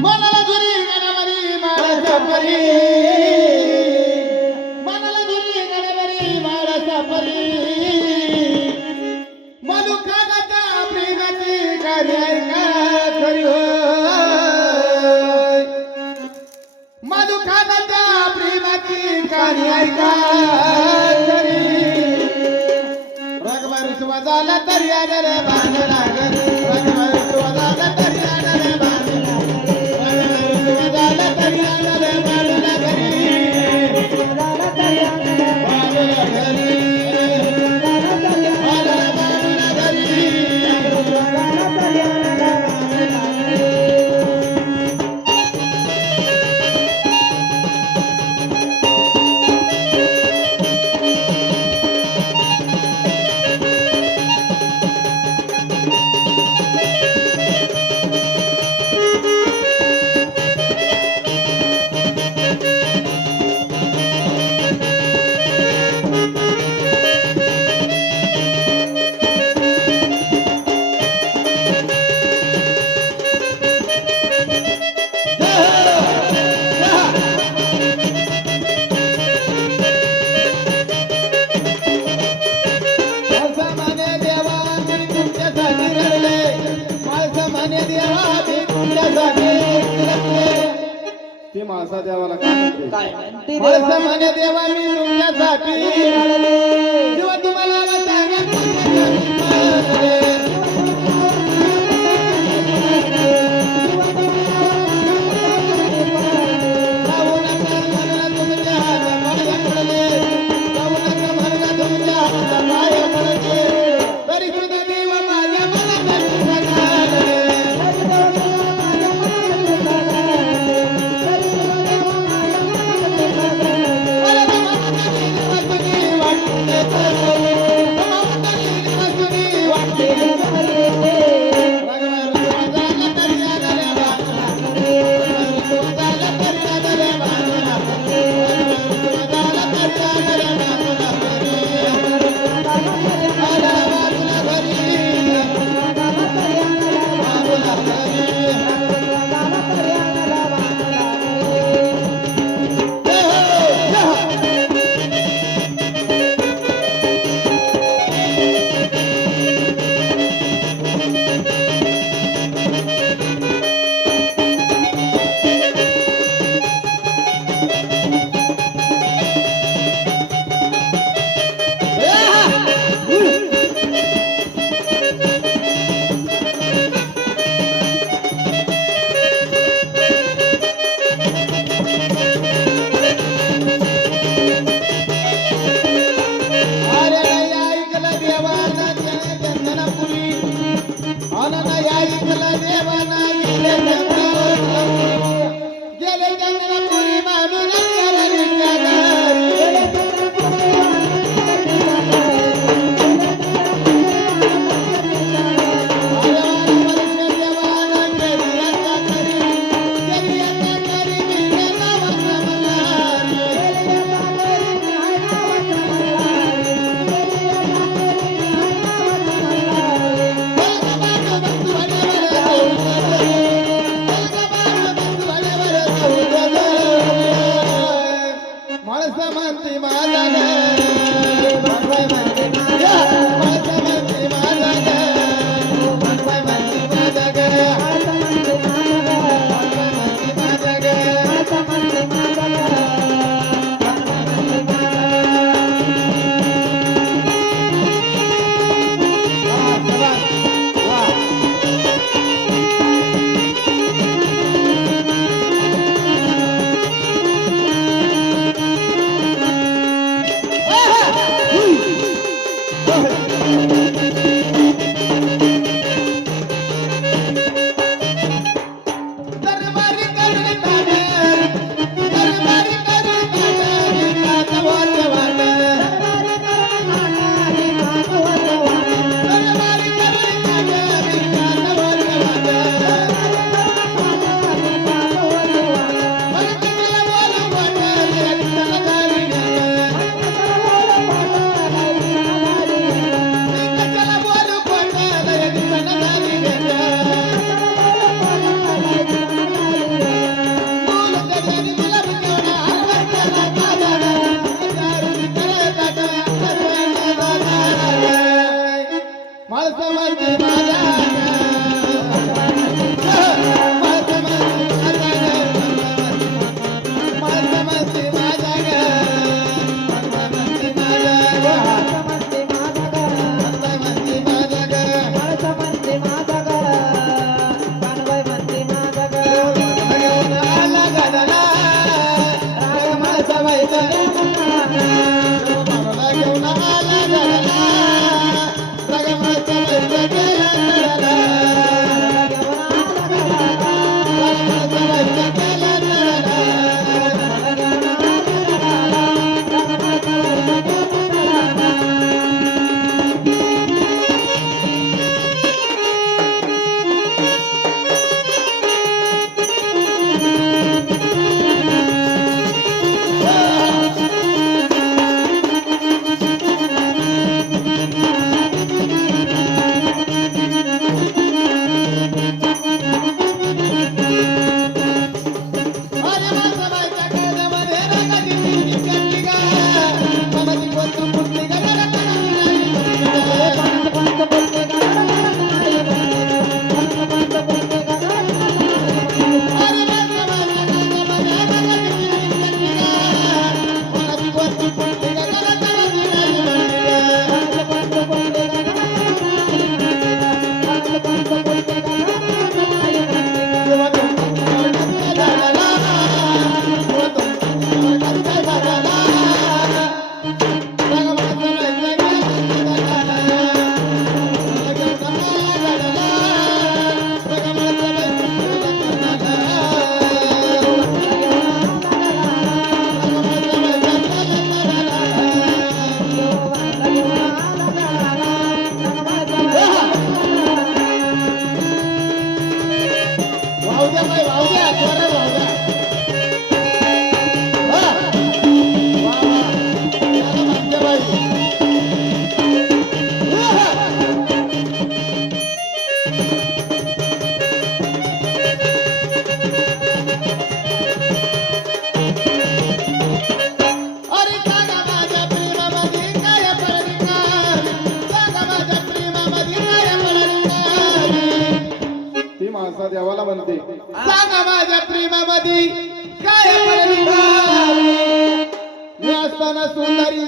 मनाला दुरी गणमरी माळाचा परी. मनाला दुरी गणमरी माळाचा परी. मनुका गता प्रेमाची कार्य का? खरी झाला तरी आले रे बांधला कसा द्यावा काय? देवा मी तुमच्यासाठी. तुम्हाला माणसं म्हणती माझा Bây. माणसा देवाला म्हणते. सांगा माझ्या प्रेमामध्ये काय असताना सुंदरी